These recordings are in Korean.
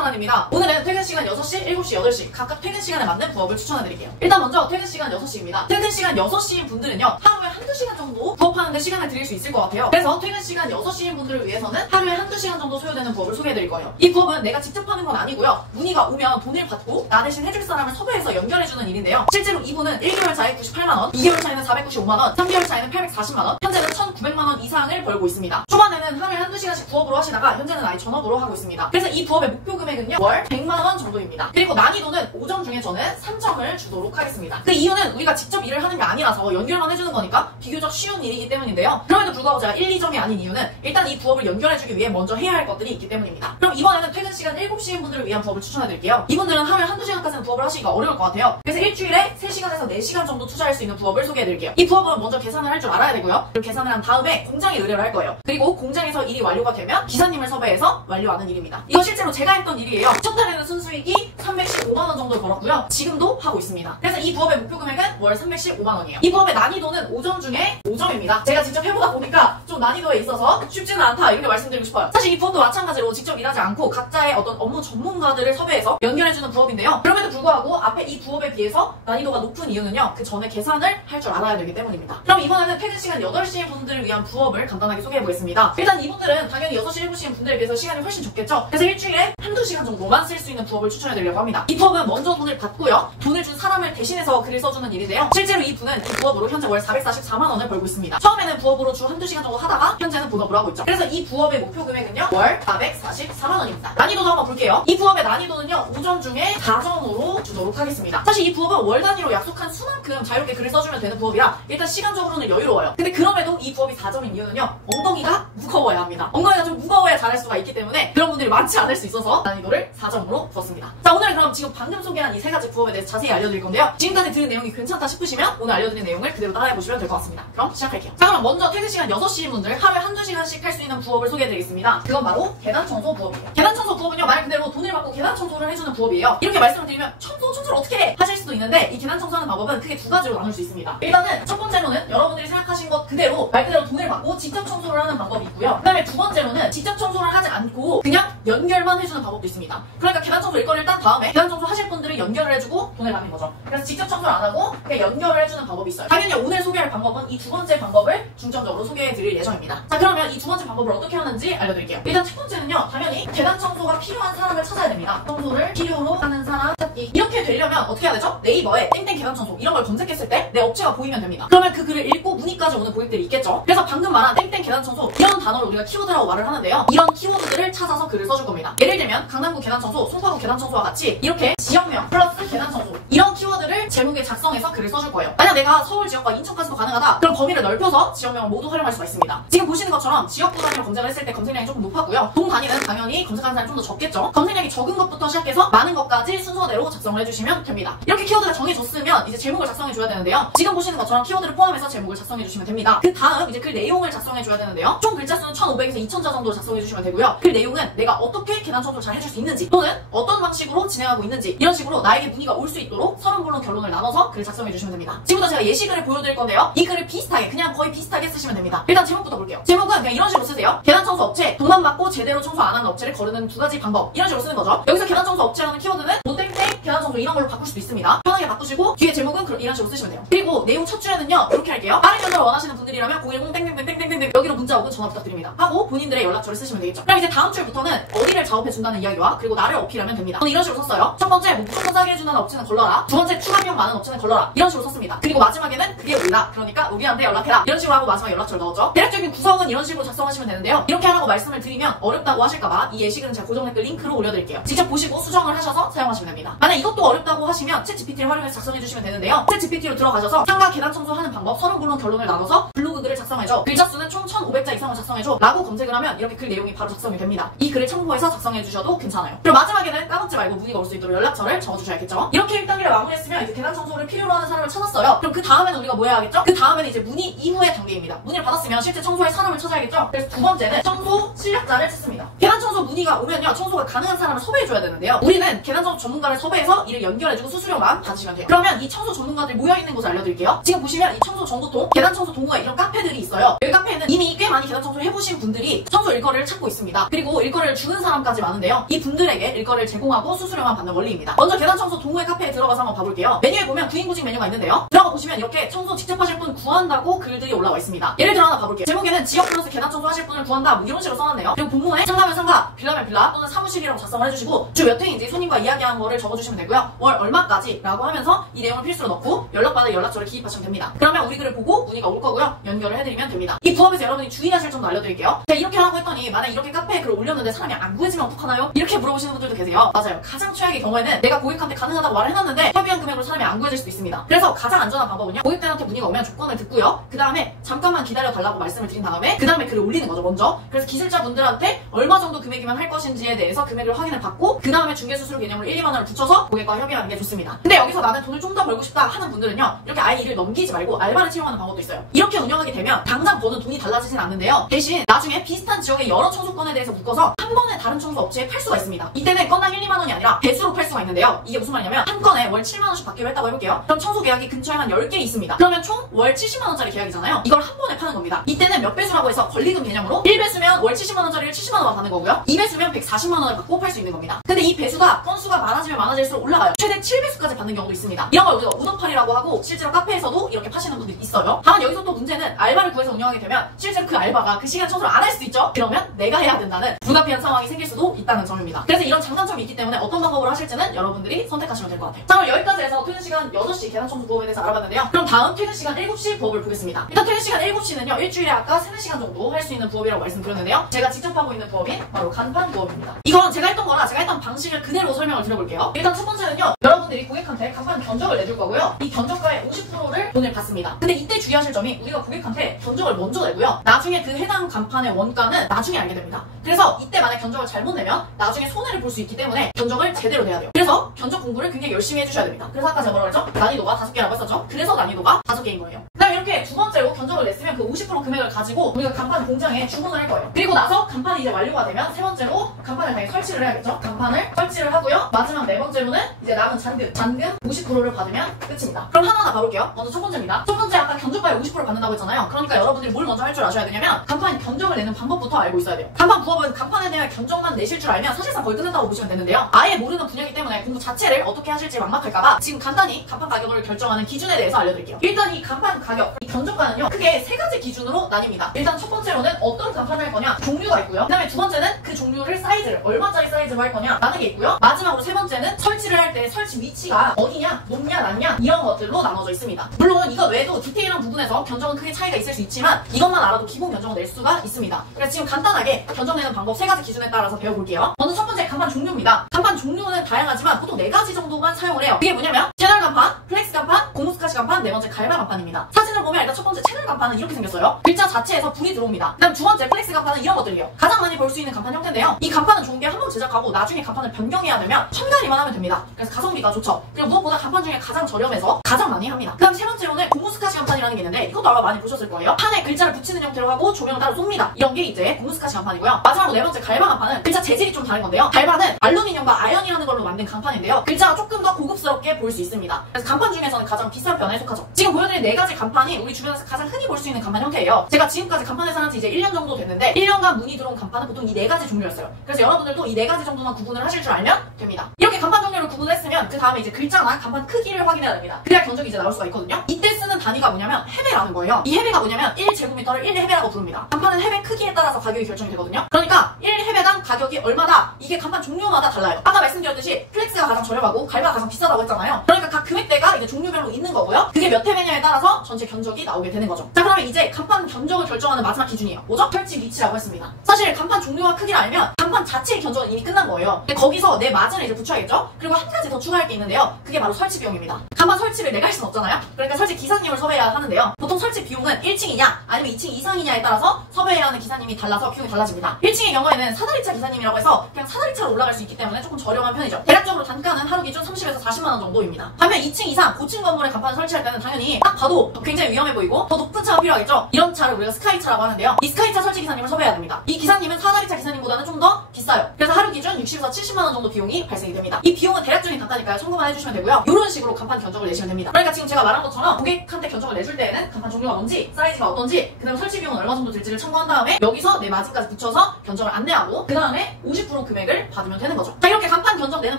정사란입니다. 오늘은 퇴근 시간 6시, 7시, 8시 각각 퇴근 시간에 맞는 부업을 추천해드릴게요. 일단 먼저 퇴근 시간 6시입니다. 퇴근 시간 6시인 분들은요, 하루에 한두 시간 정도 부업하는데 시간을 드릴 수 있을 것 같아요. 그래서 퇴근 시간 6시인 분들을 위해서는 하루에 한두 시간 정도 소요되는 부업을 소개해드릴 거예요. 이 부업은 내가 직접 하는 건 아니고요. 문의가 오면 돈을 받고 나 대신 해줄 사람을 섭외해서 연결해주는 일인데요. 실제로 이분은 1개월 차에 98만원, 2개월 차에는 495만원, 3개월 차에는 840만원, 현재는 1900만원 이상을 벌고 있습니다. 초반에는 하루에 한두 시간씩 부업으로 하시다가 현재는 아예 전업으로 하고 있습니다. 그래서 이 부업의 목표 금액은요, 월 100만원 정도입니다. 그리고 난이도는 5점 중에 저는 3점을 주도록 하겠습니다. 그 이유는 우리가 직접 일을 하는 게 아니라서 연결만 해주는 거니까 비교적 쉬운 일이기 때문인데요. 그럼에도 불구하고 제가 1, 2점이 아닌 이유는 일단 이 부업을 연결해주기 위해 먼저 해야 할 것들이 있기 때문입니다. 그럼 이번에는 퇴근 시간 7시인 분들을 위한 부업을 추천해드릴게요. 이분들은 하루에 한두 시간까지는 부업을 하시기가 어려울 것 같아요. 그래서 일주일에 3시간에서 4시간 정도 투자할 수 있는 부업을 소개해드릴게요. 이 부업은 먼저 계산을 할 줄 알아야 되고요. 그리고 계산을 한 다음에 공장에 의뢰를 할 거예요. 그리고 공장에서 일이 완료가 되면 기사님을 섭외해서 완료하는 일입니다. 이거 실제로 제가 했던 일이에요. 첫 달에는 순수익이 315만원 정도 벌었고요. 지금도 하고 있습니다. 그래서 이 부업의 목표 금액은 월 315만원이에요. 이 부업의 난이도는 5점 중에 5점입니다. 제가 직접 해보다 보니까 좀 난이도에 있어서 쉽지는 않다 이렇게 말씀드리고 싶어요. 사실 이 부업도 마찬가지로 직접 일하지 않고 각자의 어떤 업무 전문가들을 섭외해서 연결해주는 부업인데요. 그럼에도 불구하고 앞에 이 부업에 비해서 난이도가 높은 이유는요, 그 전에 계산을 할 줄 알아야 되기 때문입니다. 그럼 이번에는 퇴근 시간 8시인 분들을 위한 부업을 간단하게 소개해보겠습니다. 일단 이분들은 당연히 6시, 7시인 분들에 비해서 시간이 훨씬 적겠죠? 그래서 일주일에 한두 시간 정도만 쓸 수 있는 부업을 추천해드리려고 합니다. 이 부업은 먼저 돈을 받고요, 돈을 준 사람을 대신해서 글을 써주는 일인데요. 실제로 이 분은 이 부업으로 현재 월 444만원을 벌고 있습니다. 처음에는 부업으로 주 한두 시간 정도 하다가 현재는 본업으로 하고 있죠. 그래서 이 부업의 목표 금액은요, 월 444만원입니다. 난이도도 한번 볼게요. 이 부업의 난이도는요, 5점 중에 4점으로 주도록 하겠습니다. 사실 이 부업은 월 단위로 약속한 수만큼 자유롭게 글을 써주면 되는 부업이라 일단 시간적으로는 여유로워요. 근데 그럼에도 이 부업이 4점인 이유는요, 엉덩이가 무거워야 합니다. 엉덩이가 좀 무거워야 잘할 수가 있기 때문에 그런 분들이 많지 않을 수 있어서 난이도를 4점으로 두었습니다. 자, 오늘 그럼 지금 방금 소개한 이 3가지 부업에 대해서 자세히 알려드릴 건데요. 지금까지 들은 내용이 괜찮다 싶으시면 오늘 알려드린 내용을 그대로 따라해보시면 될 것 같습니다. 그럼 시작할게요. 자, 그럼 먼저 퇴근 시간 6시인 분들 하루에 한두 시간씩 할 수 있는 부업을 소개해드리겠습니다. 그건 바로 계단 청소 부업이에요. 계단 청소 부업은요, 말 그대로 돈을 받고 계단 청소를 해주는 부업이에요. 이렇게 말씀을 드리면 청소를 어떻게 해? 하실 수도 있는데 이 계단 청소하는 방법은 크게 2가지로 나눌 수 있습니다. 일단은 첫 번째로는 여러분들이 생각하신 것 그대로 말 그대로 돈을 받고 직접 청소를 하는 방법이 있고요. 그 다음에 두 번째로는 직접 청소를 하지 않고 그냥 연결만 해주는 방법도 있습니다. 그러니까 계단 청소 일거리를 딴 다음에 계단 청소 하실 분들은 연결을 해주고 돈을 받는 거죠. 그래서 직접 청소를 안 하고 그냥 연결을 해주는 방법이 있어요. 당연히 오늘 소개할 방법은 이 두 번째 방법을 중점적으로 소개해드릴 예정입니다. 자, 그러면 이 두 번째 방법을 어떻게 하는지 알려드릴게요. 일단 첫 번째는요, 당연히 계단 청소가 필요한 사람을 찾아야 됩니다. 청소를 필요로 하는 사람 찾기. 이렇게 되려면 어떻게 해야 되죠? 네이버에 땡땡 계단 청소 이런 걸 검색했을 때 내 업체가 보이면 됩니다. 그러면 그 글을 읽고 문의까지 오는 고객들이 있겠죠? 그래서 방금 말한 땡땡 계단 청소 이런 단어를 우리가 키워드라고 말을 하는데요. 이런 키워드들을 찾아서 글을 써줄 겁니다. 예를 들면 강남구 계단 청소, 송파구 계단 청소와 같이 이렇게 지역명 플러스 계단 청소 이런 키워드를 제목에 작성해서 글을 써줄 거예요. 만약 내가 서울 지역과 인천까지도 가능하다, 그럼 범위를 넓혀서 지역명을 모두 활용할 수가 있습니다. 지금 보시는 것처럼 지역구 단위로 검색을 했을 때 검색량이 조금 높았고요. 동 단위는 당연히 검색하는 사람이 좀 더 적겠죠. 검색량이 적은 것부터 시작해서 많은 것까지 순서대로 작성을 해주시면 됩니다. 이렇게 키워드가 정해졌으면 이제 제목을 작성해줘야 되는데요. 지금 보시는 것처럼 키워드를 포함해서 제목을 작성해주시면 됩니다. 그 다음 이제 글 내용을 작성해줘야 되는데요. 총 글자 수는 1500에서 2000자 정도 작성해주시면 되고요. 글 내용은 내가 어떻게 계단 청소를 잘 해줄 수 있는지 또는 어떤 방식으로 진행하고 있는지 이런 식으로 나에게 문의가 올 수 있도록 서론, 본론, 결론을 나눠서 글을 작성해주시면 됩니다. 지금부터 제가 예시글을 보여드릴 건데요. 이 글을 비슷하게 그냥 거의 비슷하게 쓰시면 됩니다. 일단 제목부터 볼게요. 제목은 그냥 이런 식으로 쓰세요. 계단 청소 업체, 돈만 받고 제대로 청소 안 하는 업체를 거르는 2가지 방법 이런 식으로 쓰는 거죠. 여기서 계단 청소 업체라는 키워드는 뭐 땡땡 계단 청소 이런 걸로 바꿀 수도 있습니다. 편하게 바꾸시고 뒤에 제목은 이런 식으로 쓰시면 돼요. 그리고 내용 첫 줄에는요, 이렇게 할게요. 빠른 연락을 원하시는 분들이라면 010 땡땡땡땡땡땡 여기로 문자 혹은 전화 부탁드립니다 하고 본인들의 연락처를 쓰시면 되겠죠. 그럼 이제 다음 줄부터는 어디를 작업해준다는 이야기와 그리고 나를 어필하면 됩니다. 저는 이런 식으로 썼어요. 첫 번째, 무조건 싸게 해준다는 업체는 걸러라. 두 번째, 추가비용 많은 업체는 걸러라. 이런 식으로 썼습니다. 그리고 마지막에는 그게 우리다. 그러니까 우리한테 연락해라. 이런 식으로 하고 마지막 연락처를 넣었죠. 대략적인 구성은 이런 식으로 작성하시면 되는데요. 이렇게 하라고 말씀을 드리면 어렵다고 하실까봐 이 예시글은 제가 고정 댓글 링크로 올려드릴게요. 직접 보시고 수정을 하셔서 사용하시면 됩니다. 만약 이것도 어렵다고 하시면 챗GPT를 활용해서 작성해주시면 되는데요. 챗GPT로 들어가셔서 상가 계단 청소하는 방법, 서론, 본론, 결론을 나눠서 블로그 글을 작성해줘. 글자 수는 총 1500자 이상을 작성해줘 라고 검색을 하면 이렇게 글 내용이 바로 작성이 됩니다. 이 글을 참고해서 작성해주셔도 괜찮아요. 그리고 마지막에는 까먹지 말고 문의가 올 수 있도록 연락처를 적어주셔야겠죠. 이렇게 1단계를 마무리했으면 이제 계단 청소를 필요로 하는 사람을 찾았어요. 그럼 그 다음에는 우리가 뭐 해야겠죠? 그 다음에는 이제 문의 이후의 단계입니다. 문의를 받았으면 실제 청소할 사람을 찾아야겠죠? 그래서 두 번째는 청소 실력자를 찾습니다. 계단 청소 문의가 오면요, 청소가 가능한 사람을 섭외해줘야 되는데요. 우리는 계단 청소 전문가를 섭외 섭외해서 이를 연결해주고 수수료만 받으시면 돼요. 그러면 이 청소 전문가들 모여있는 곳을 알려드릴게요. 지금 보시면 이 청소 정보통, 계단 청소 동호회 이런 카페들이 있어요. 여기 카페에는 이미 꽤 많이 계단 청소를 해보신 분들이 청소 일거리를 찾고 있습니다. 그리고 일거리를 주는 사람까지 많은데요. 이 분들에게 일거리를 제공하고 수수료만 받는 원리입니다. 먼저 계단 청소 동호회 카페에 들어가서 한번 봐볼게요. 메뉴에 보면 구인구직 메뉴가 있는데요. 들어가 보시면 이렇게 청소 직접 하실 분 구한다고 글들이 올라와 있습니다. 예를 들어 하나 봐볼게요. 제목에는 지역 플러스 계단 청소 하실 분을 구한다 뭐 이런 식으로 써놨네요. 그리고 본문에 상가면 상가, 빌라면 빌라 또는 사무실이라고 작성을 해주시고 주 몇 회인지 손님과 이야기한 거를 적어주시면 되고요. 월 얼마까지 라고 하면서 이 내용을 필수로 넣고 연락받아 연락처를 기입하시면 됩니다. 그러면 우리 글을 보고 문의가 올 거고요. 연결을 해드리면 됩니다. 이 부업에서 여러분이 주의하실 점도 알려드릴게요. 제가 이렇게 하라고 했더니 만약 이렇게 카페에 글을 올렸는데 사람이 안 구해지면 어떡하나요? 이렇게 물어보시는 분들도 계세요. 맞아요. 가장 최악의 경우에는 내가 고객한테 가능하다고 말을 해놨는데 협의한 금액으로 사람이 안 구해질 수도 있습니다. 그래서 가장 안전한 방법은요. 고객들한테 문의가 오면 조건을 듣고요. 그 다음에 잠깐만 기다려달라고 말씀을 드린 다음에 그 다음에 글을 올리는 거죠. 먼저. 그래서 기술자분들한테 얼마 정도 금액이면 할 것인지에 대해서 금액을 확인을 받고 그 다음에 중개수수료 개념으로 1, 2만 원을 붙여서 고객과 협의하는 게 좋습니다. 근데 여기서 나는 돈을 좀 더 벌고 싶다 하는 분들은요. 이렇게 아예 일을 넘기지 말고 알바를 채용하는 방법도 있어요. 이렇게 운영하게 되면 당장 버는 돈이 달라지진 않는데요. 대신 나중에 비슷한 지역의 여러 청소권에 대해서 묶어서 한 번에 다른 청소 업체에 팔 수가 있습니다. 이때는 건당 1, 2만 원이 아니라 배수로 팔 수가 있는데요. 이게 무슨 말이냐면 한 건에 월 7만 원씩 받기로 했다고 해볼게요. 그럼 청소 계약이 근처에 한 10개 있습니다. 그러면 총 월 70만 원짜리 계약이잖아요. 이걸 한 번에 파는 겁니다. 이때는 몇 배수라고 해서 권리금 개념으로 1배수면 월 70만 원짜리를 70만 원만 받는 거고요. 2배수면 140만 원을 받고 팔 수 있는 겁니다. 근데 이 배수가 건수가 많아지면 많아질수록 올라가요. 최대 7배수까지 받는 경우도 있습니다. 이런 걸 우리가 우던팔이라고 하고 실제로 카페에서도 이렇게 파시는 분들이 있어요. 다만 여기서 또 문제는 알바를 구해서 운영하게 되면 실제로 그 알바가 그 시간 청소를 안 할 수도 있죠. 그러면 내가 해야 된다는 불가피한 상황이 생길 수도 있다는 점입니다. 그래서 이런 장단점이 있기 때문에 어떤 방법으로 하실지는 여러분들이 선택하시면 될 것 같아요. 자, 그럼 여기까지 해서 퇴근 시간 6시 계단 청소 부업에 대해서 알아봤는데요. 그럼 다음 퇴근 시간 7시 부업을 보겠습니다. 일단 퇴근 시간 7시는요. 일주일에 아까 3-4시간 정도 할 수 있는 부업이라고 말씀드렸는데요. 제가 직접 하고 있는 부업인 바로 간판 부업입니다. 이건 제가 했던 거라 제가 했던 방식을 그대로 설명을 드려볼게요. 일단 첫 번째는요. 여러분들이 고객한테 간판 견적을 내줄 거고요. 이 견적가의 50%를 돈을 받습니다. 근데 이때 주의하실 점이 우리가 고객한테 견적을 먼저 내고요. 나중에 그 해당 간판의 원가는 나중에 알게 됩니다. 그래서 이때 만약 견적을 잘못 내면 나중에 손해를 볼 수 있기 때문에 견적을 제대로 내야 돼요. 그래서 견적 공부를 굉장히 열심히 해주셔야 됩니다. 그래서 아까 제가 뭐라고 했죠? 난이도가 5개라고 했었죠? 그래서 난이도가 5개인 거예요. 그 다음에 이렇게 두 번째로 견적을 냈으면 그 50% 금액을 가지고 우리가 간판 공장에 주문을 할 거예요. 그리고 나서 간판이 이제 완료가 되면 세 번째로 간판을 당연히 설치를 해야겠죠? 간판을 설치를 하고요. 마지막 네 번째로는 이제 남은 잔금 50%를 받으면 끝입니다. 그럼 하나하나 가볼게요. 먼저 첫 번째입니다. 첫 번째 아까 견적가에 50% 받는다고 했잖아요. 그러니까 여러분들이 뭘 먼저 할 줄 아셔야 되냐면 간판 견적을 내는 방법부터 알고 있어야 돼요. 간판 부업은 간판에 대한 견적만 내실 줄 알면 사실상 거의 끝났다고 보시면 되는데요. 아예 모르는 분야이기 때문에 공부 자체를 어떻게 하실지 막막할까봐 지금 간단히 간판 가격을 결정하는 기준에 대해서 알려드릴게요. 일단 이 간판 가격, 이 견적가는요. 크게 세 가지 기준으로 나뉩니다. 일단 첫 번째로는 어떤 간판을 할 거냐 종류가 있고요. 그 다음에 두 번째는 그 종류를 사이즈를 얼마짜리 사이즈로 할 거냐 라는 게 있고요. 마지막으로 세 번째는 설치를 할 때 설치 위치가 어디냐 높냐 낮냐 이런 것들로 나눠져 있습니다. 물론 이거 외에도 디테일한 부분에서 견적은 크게 차이가 있을 수 있지만 이것만 알아도 기본 견적을 낼 수가 있습니다. 그래서 지금 간단하게 견적 내는 방법 세 가지 기준에 따라서 배워볼게요. 먼저 첫 번째 간판 종류입니다. 간판 종류는 다양하지만 보통 4가지 정도만 사용을 해요. 이게 뭐냐면 채널 간판, 플렉스 간판, 고무스카시 간판, 네 번째 갈바 간판입니다. 사진을 보면 일단 첫 번째 채널 간판은 이렇게 생겼어요. 글자 자체에서 불이 들어옵니다. 그 다음 두 번째 플렉스 간판은 이런 것들이에요. 가장 많이 볼 수 있는 간판 형태인데요. 이 간판은 좋은 게 한 번 제작하고 나중에 간판을 변경해야 되면 첨가리만 하면 됩니다. 그래서 가성비가 좋죠. 그리고 무엇보다 간판 중에 가장 저렴해서 가장 많이 합니다. 그 다음 세 번째로는 고무스카시 간판이라는 게 있는데 이것도 아마 많이 보셨을 거예요. 판에 글자를 붙이는 형태로 하고 조명을 따로 쏩니다. 이런 게 이제 고무스카시 간판이고요. 마지막으로 네 번째 갈바 간판은 글자 재질이 좀 다른 건데요. 갈바는 알루미늄과 아연이라는 걸로 만든 간판인데요. 글자가 조금 더 고급스럽게 보일 수 있습니다. 그래서 간판 중에서는 가장 비싼 편에 속하죠. 지금 보여드린 4가지 간판이 우리 주변에서 가장 흔히 볼 수 있는 간판 형태예요. 제가 지금까지 간판에 사는 지 이제 1년 정도 됐는데 1년간 문의 들어온 간판은 보통 이 4가지 종류였어요. 그래서 여러분들도 이 4가지 정도만 구분을 하실 줄 알면 됩니다. 이렇게 간판 종류를 구분했으면 그 다음에 이제 글자나 간판 크기를 확인해야 됩니다. 그래야 견적이 이제 나올 수가 있거든요. 이때 쓰는 단위가 뭐냐면 해배라는 거예요. 이 해배가 뭐냐면 1제곱미터를 1해배라고 부릅니다. 간판은 해배 크기에 따라서 가격이 결정이 되거든요. 그러니까 1해배당 가격이 얼마다 이게 간판 종류마다 달라요. 아까 말씀드렸듯이 플렉스가 가장 저렴하고 갈바가 가장 비싸다고 했잖아요. 그러니까 각 금액대가 이제 종류별로 있는 거고요. 그게 몇 해배냐에 따라서 전체 견적이 나오게 되는 거죠. 자, 그러면 이제 간판 견적을 결정하는 마지막 기준이에요. 뭐죠? 설치 위치라고 했습니다. 사실 간판 종류와 크기를 알면 간판 자체의 견적은 이미 끝난 거예요. 근데 거기서 내 마진을 이제 붙여야겠죠? 그리고 한 가지 더 추가할 게 있는데요. 그게 바로 설치 비용입니다. 간판 설치를 내가 할 수는 없잖아요. 그러니까 설치 기사님을 섭외해야 하는데요. 보통 설치 비용은 1층이냐 아니면 2층 이상이냐에 따라서 섭외해야 하는 기사님이 달라서 비용이 달라집니다. 1층의 경우에는 사다리차 기사님이라고 해서 그냥 사다리차로 올라갈 수 있기 때문에 조금 저렴한 편이죠. 대략적으로 단가는 하루 기준 30에서 40만원 정도입니다. 반면 2층 이상 고층 건물에 간판을 설치할 때는 당연히 딱 봐도 굉장히 위험해 보이고 더 높은 차가 필요하겠죠. 이런 차를 우리가 스카이차라고 하는데요. 이 스카이차 설치 기사님을 섭외해야 됩니다. 이 기사님은 사다리차 기사님보다는 좀 더 비싸요. 그래서 하루 기준 60에서 70만원 정도 비용이 발생이 됩니다. 이 비용은 대략적인 단가니까요. 참고만 해주시면 되고요. 이런 식으로 간판 견적을 내시면 됩니다. 그러니까 지금 제가 말한 것처럼 고객한테 견적을 내줄 때에는 간판 종류가 뭔지, 사이즈가 어떤지, 그 다음에 설치 비용은 얼마 정도 들지를 참고한 다음에 여기서 내 마진까지 붙여서 견적을 안내하고 그 다음에 50% 금액을 받으면 되는 거죠. 자, 이렇게 간판 견적 내는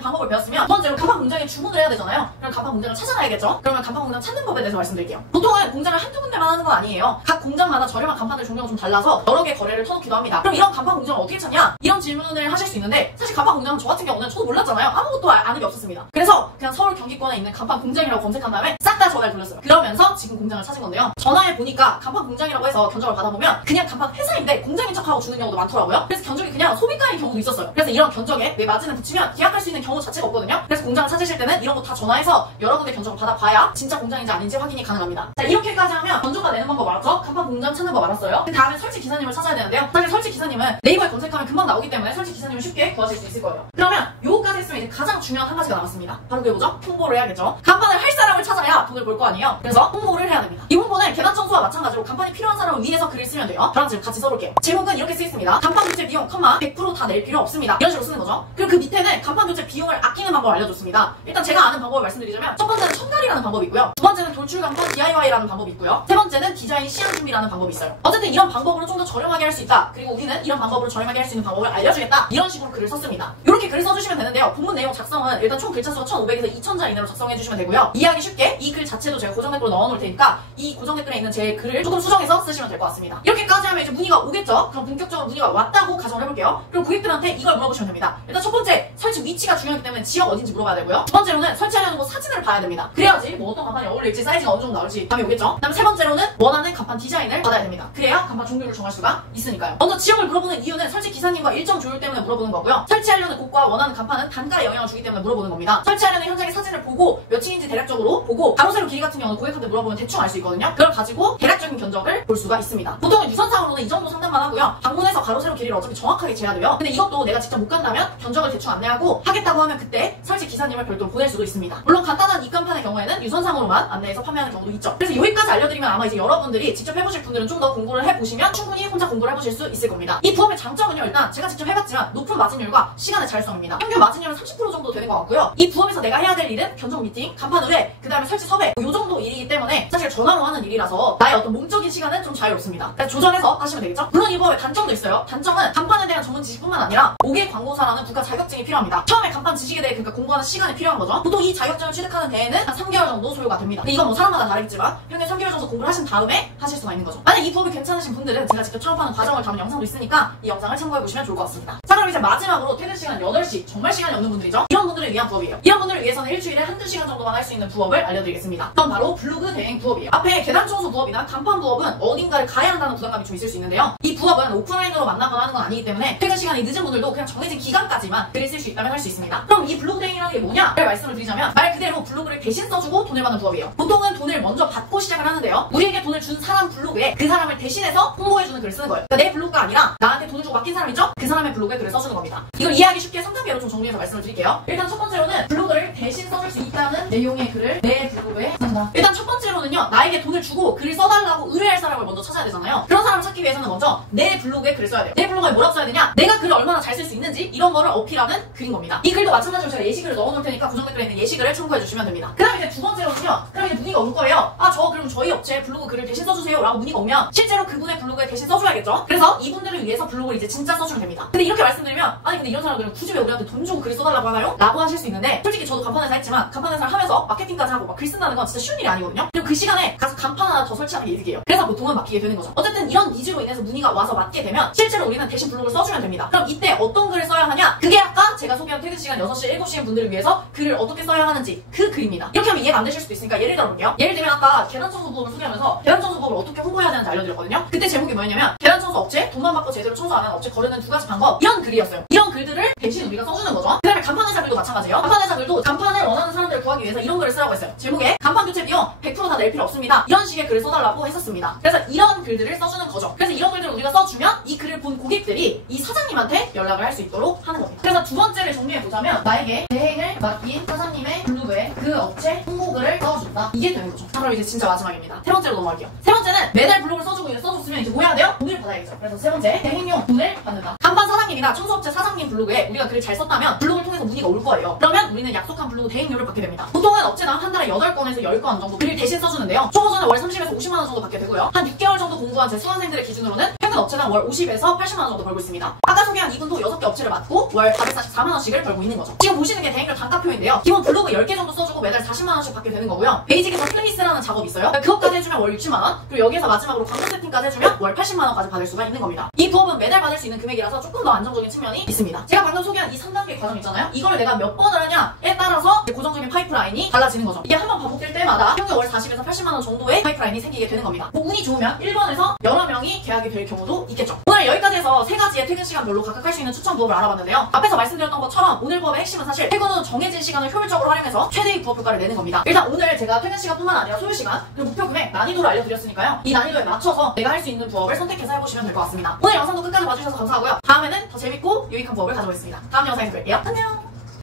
방법을 배웠으면 두 번째로 간판 공장에 주문을 해야 되잖아요. 그럼 간판 공장을 찾아가야겠죠. 그러면 간판 공장 찾는 법에 대해서 말씀드릴게요. 보통은 공장을 한두 군데만 하는 건 아니에요. 각 공장마다 저렴한 간판들 종류가 좀 달라서 여러 개 거래를 터놓기도 합니다. 그럼 이런 간판 공장을 어떻게 찾냐? 이런 질문을 하실 수 있는데 사실 간판 공장은 저 같은 경우는 저도 몰랐잖아요. 아무것도 아는 게 없었습니다. 그래서 그냥 서울 경기권에 있는 간판 공장이라고 검색한 다음에 싹 다 전화를 돌렸어요. 그러면서 지금 공장을 찾은 건데요. 전화해 보니까 간판 공장이라고 해서 견적을 받아보면 그냥 간판 회사인데 공장인 척하고 주는 경우도 많더라고요. 그래서 견적이 그냥 소비가인 경우도 있었어요. 그래서 이런 견적에 내 마진을 붙이면 계약할 수 있는 경우 자체가 없거든요. 그래서 공장을 찾으실 때는 이런 거 다 전화해서 여러 군데 견적을 받아봐야 진짜 공장인지 아닌지 확인이 가능합니다. 자, 이렇게까지 하면 견적만 내는 방법 알았죠? 간판 공장 찾는 법 알았어요. 그 다음에 설치 기사님을 찾아야 되는데요. 사실 설치 기사님은 네이버에 검색하면 금방 나오기 때문에 설치 기사님을 쉽게 구하실 수 있을 거예요. 그러면 요거까지 했으면 이제 가장 중요한 한 가지가 남았습니다. 바로 그게 뭐죠? 홍보를 해야겠죠. 간판을 할 사람을 찾아야 돈을 벌 거 아니에요. 그래서 홍보를 해야 됩니다. 이 홍보는 계단 청소와 마찬가지로 간판이 필요한 사람을 위해서 글을 쓰면 돼요. 저랑 지금 같이 써볼게요. 제목은 이렇게 쓰여 있습니다. 간판 교체 비용, 100% 다 낼 필요 없습니다. 이런 식으로 쓰는 거죠. 그리고 그 밑에는 간판 교체 비용을 아끼는 방법을 알려줬습니다. 일단 제가 아는 방법을 말씀드리자면 첫 번째는 첨가리라는 방법이 있고요. 두 번째는 돌출 간판 DIY라는 방법이 있고요. 세 번째는 디자인 시향 준비라는 방법이 있어요. 어쨌든 이런 방법으로 좀 더 저렴하게 할 수 있다. 그리고 우리는 이런 방법으로 저렴하게 할 수 있는 방법을 알려주겠다. 이런 식으로 글을 썼습니다. 이렇게 글을 써주시면 되는데요. 본문 내용 작성은 일단 총 글자 수가 1500에서 2000자 이내로 작성해주시면 되고요. 이해하기 쉽게 이 글 자체도 제가 고정 댓글로 넣어놓을 테니까 이 고정 댓글에 있는 제 글을 조금 수정해서 쓰시면 될 것 같습니다. 이렇게까지 하면 이제 문의가 오겠죠? 그럼 본격적으로 문의가 왔다고 가정을 해볼게요. 그럼 고객들한테 이걸 물어보시면 됩니다. 일단 첫 번째, 설치 위치가 중요하기 때문에 지역 어딘지 물어봐야 되고요. 두 번째로는 설치하려는 곳 사진을 봐야 됩니다. 그래야지 뭐 어떤 간판이 어울릴지 사이즈가 어느 정도 나올지 감이 오겠죠? 그다음에 세 번째로는 원하는 간판 디자인을 받아야 됩니다. 그래야 간판 종류를 정할 수가 있으니까요. 먼저 지역을 물어보는 이유는 설치 기사님과 일정 조율 때문에 물어보는 거고요. 설치하려는 곳과 원하는 간판은 단가에 영향을 주기 때문에 물어보는 겁니다. 설치하려는 현장의 사진을 보고 몇 층인지 대략적으로 보고 가로 세로 길이 같은 경우는 고객한테 물어보면 대충 알 수 있거든요. 그걸 가지고 대략적인 견적을 볼 수가 있습니다. 보통은 유선상으로는 이 정도 상담만 하고요. 방문해서 가로 세로 길이를 어차피 정확하게 재야 돼요. 근데 이것도 내가 직접 못 간다면 견적을 대충 안내하고 하겠다고 하면 그때 설치 기사님을 별도로 보낼 수도 있습니다. 물론 간단한 입간판의 경우에는 유선상으로만 안내해서 판매하는 경우도 있죠. 그래서 여기까지 알려드리면 아마 이제 여러분들이 직접 해보실 분들은 좀 더 공부를 해보시면 충분히 혼자 공부를 해보실 수 있을 겁니다. 이 부업의 장점은요, 일단 제가 직접 해봤지만 높은 마진율과 시간의 자율성입니다. 평균 마진율은 30% 정도 되는 것 같고요. 이 부업에서 내가 해야 될 일은 견적 미팅, 간판 의뢰, 그 다음에 설치 섭외 이 정도 일이기 때문에 사실 전화로 하는 일이라서 나의 어떤 몸적인 시간은 좀 자유롭습니다. 그래서 조절해서 하시면 되겠죠? 물론 이 부업의 단점도 있어요. 단점은 간판에 대한 전문 지식뿐만 아니라 5개 광고사라는 국가 자격증이 필요합니다. 처음에 간판 지식에 대해 그러니까 공부하는 시간이 필요한 거죠. 보통 이 자격증을 취득하는 데에는 한 3개월 정도 소요가 됩니다. 근데 이건 뭐 사람마다 다르겠지만 평균 3개월 정도 공부를 하신 다음에 하실 수가 있는 거죠. 만약 이 부업이 괜찮으신 분들은 제가 직접 창업하는 과정을 담은 영상도 있으니까 이 영상을 참고해보시면 좋을 것 같습니다. 자, 그럼 이제 마지막으로 퇴근 시간 8시 정말 시간이 없는 분들이죠. 이런 분들을 위한 부업이에요. 이런 분들을 위해서는 일주일에 한두 시간 정도만 할 수 있는 부업을 알려드리겠습니다. 그건 바로 블로그 대행 부업이에요. 앞에 계단 청소 부업이나 간판 부업은 어딘가를 가야 한다는 부담감이 좀 있을 수 있는데요. 이 부업은 오프라인으로 만나거나 하는 건 아니기 때문에 퇴근 시간이 늦은 분들도 그냥 정해진 기간까지만 글을 쓸 수 있다면 할 수 있습니다. 그럼 이 블로그 대행이라는 게 뭐냐를 말씀을 드리자면 말 그대로 블로그를 대신 써주고 돈을 받는 부업이에요. 보통은 돈을 먼저 받고 시작을 하는데요. 우리에게 돈을 준 사람 블로그에 그 사람을 대신해서 홍보해주는 글을 쓰는 거예요. 그러니까 내 블로그가 아니라 나한테 돈을 주고 맡긴 사람 있죠? 그 사람의 블로그에 글을 써주는 겁니다. 이걸 이해하기 쉽게 3단계로 좀 정리해서 말씀을 드릴게요. 일단 첫 번째로는 블로그를 대신 써줄 수 있다는 내용의 글을 내 블로그에 쓴다. 일단 첫 번째로는요, 나에게 돈을 주고 글을 써달라고 의뢰할 사람을 먼저 찾아야 되잖아요. 그런 사람을 찾기 위해서는 먼저 내 블로그에 글을 써야 돼요. 내 블로그에 뭐라고 써야 되냐? 내가 글을 얼마나 잘 쓸 수 있는지 이런 거를 어필하는 글인 겁니다. 이 글도 마찬가지로 제가 예시글을 넣어놓을 테니까 고정 댓글에 있는 예시글을 참고해 주시면 됩니다. 그 다음에 이제 두 번째로는요, 그럼 이제 문의가 올 거예요. 그럼 저희 업체 블로그 글을 대신 써주세요 라고 문의가 오면 실제로 그분의 블로그에 대신 써줘야겠죠? 그래서 이분들을 위해서 블로그를 이제 진짜 써주면 됩니다. 근데 이렇게 말씀드리면 아니 근데 이런 사람들은 굳이 왜 우리한테 돈 주고 글을 써달라고 하나요? 라고 하실 수 있는데 솔직히 저도 간판회사 했지만 간판회사를 하면서 마케팅까지 하고 막 글 쓴다는 건 진짜 쉬운 일이 아니거든요. 그리고 그 시간에 가서 간판 하나 더 설치하는 게 이득이에요. 그래서 보통은 맡기게 되는 거죠. 어쨌든 이런 니즈로 인해서 문의가 와서 맡게 되면 실제로 우리는 대신 블로그를 써주면 됩니다. 그럼 이때 어떤 글을 써야 하냐? 그게 아까 제가 소개한 퇴근 시간 6시, 7시인 분들을 위해서 글을 어떻게 써야 하는지 그 글입니다. 이렇게 하면 이해가 안 되실 수도 있으니까 예를 들어볼게요. 예를 들면 아까 계단 청소 부업을 소개하면서 계단 청소 부업을 어떻게 홍보해야 되는지 알려드렸거든요. 그때 제목이 뭐였냐면 계단 청소 업체, 돈만 받고 제대로 청소 안 하는 업체 거르는 2가지 방법, 이런 글이었어요. 이런 글들을 대신 우리가 써주는 거죠. 그 다음에 간판 회사들도 마찬가지예요. 간판 회사들도 간판을 원하는 사람들을 구하기 위해서 이런 글을 쓰라고 했어요. 제목에 간판 교체 비용 100% 다 낼 필요 없습니다. 이런 식의 글을 써달라고 했었습니다. 그래서 이런 글들을 써주는 거죠. 그래서 이런 글들을 우리가 써주면 이 글을 본 고객들이 이 사장님한테 연락을 할 수 있도록 하는 겁니다. 그래서 두 번째를 정리해보자면 나에게 대행을 맡긴 사장님의 블로그에 그 업체 홍보글을 써준다. 이게 되는 거죠. 자, 그럼 이제 진짜 마지막입니다. 세 번째로 넘어갈게요. 세 번째는 매달 블로그를 써줬으면 이제 뭐 해야 돼요? 돈을 받아야겠죠. 그래서 세 번째, 대행용 돈을 받는다. 간판 사장님이나 청소업체 사장님 블로그에 우리가 글을 잘 썼다면 블로그를 통해서 문의가 올 거예요. 그러면 우리는 약속한 블로그 대행료를 받게 됩니다. 보통은 업체당 한 달에 8건에서 10건 정도 글을 대신 써주는데요. 초보자는 월 30에서 50만원 정도 받게 되고요. 한 6개월 정도 공부한 제 수강생들의 기준으로는 평균 업체당 월 50에서 80만원 정도 벌고 있습니다. 아까 소개한 이분도 6개 업체를 맡고 월 444만원씩을 벌고 있는 거죠. 지금 보시는 게 대행료 단가표인데요. 기본 블로그 10개 정도 써주고 매달 40만원씩 받게 되는 거고요. 베이직에서 플레이스라는 작업이 있어요. 그것까지 해주면 월 60만원, 그리고 여기에서 마지막으로 광고 세팅까지 해주면 월 80만원까지 받을 수가 있는 겁니다. 이 부업은 매달 받을 수 있는 금액이라서 조금 더 안정적인 측면이 있습니다. 제가 방금 소개한 이 3단계 과정 있잖아요. 이거를 내가 몇 번을 하냐에 따라서 고정적인 파이프라인이 달라지는 거죠. 이게 한 번 반복될 때마다 평균 월 40에서 80만원 정도의 파이프라인이 생기게 되는 겁니다. 뭐 운이 좋으면 1번에서 여러 명이 계약이 될 경우도 있겠죠. 오늘 여기까지 해서 세 가지의 퇴근 시간별로 각각 할 수 있는 추천 부업을 알아봤는데요. 앞에서 말씀드렸던 것처럼 오늘 부업의 핵심은 사실 퇴근 후 정해진 시간을 효율적으로 활용해서 최대의 부업 효과를 내는 겁니다. 일단 오늘 제가 퇴근 시간뿐만 아니라 소요 시간 그리고 목표 금액 난이도를 알려드렸으니까요. 이 난이도에 맞춰서 내가 할 수 있는 부업을 선택해서 해보시면 될 것 같습니다. 오늘 영상도 끝까지 봐주셔서 감사하고요. 다음에는 더 재밌고 유익한 부업을 가져오겠습니다. 다음 영상에서 뵐게요. 안녕.